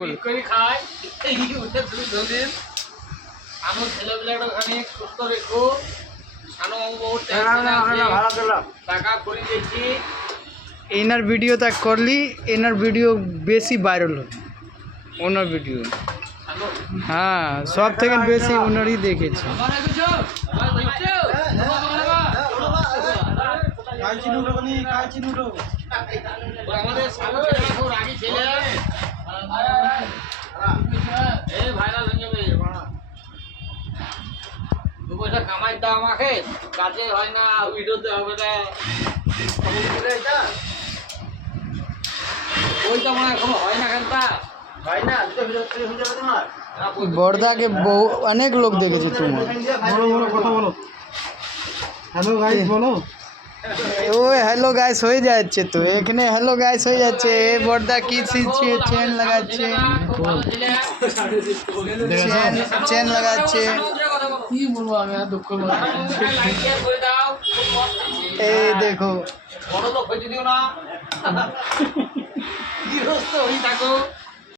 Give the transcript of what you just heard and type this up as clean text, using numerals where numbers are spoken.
করে খায় এই উঠে তুই ধরিস আমার ছেলেবেলাটা ওখানে সুস্থ রেখো সানো বহুত টাকা করে দিয়েছি এনার ভিডিও তা করলি এনার ভিডিও বেশি ভাইরাল হয় ওনার ভিডিও হ্যাঁ সব থেকে বেশি ওনারই দেখেছি আমাদের সামনে রাগি ছেলে এই ভাইরাল হয়ে যাবে দু পয়সা কামাই দাও আমাকে কাজে হয় না ভিডিওতে হবে না ওইটা মনে এখনো হয় না কেনটা হয় না হয়ে যাবে তোমার বর্দাকে বহু অনেক লোক দেখেছে তোমার বলো বলো কথা বলো হ্যালো গাইস বলো ও হ্যালো গাইস হয়ে যাচ্ছে তো এখানে হ্যালো গাইস হয়ে যাচ্ছে এ বর্দা কি চেন লাগাচ্ছে চেন লাগাচ্ছে কি বলবো আমি আর দুঃখ এই দেখো বড় লোক হয়ে দিও না গৃহস্থ হয়ে থাকো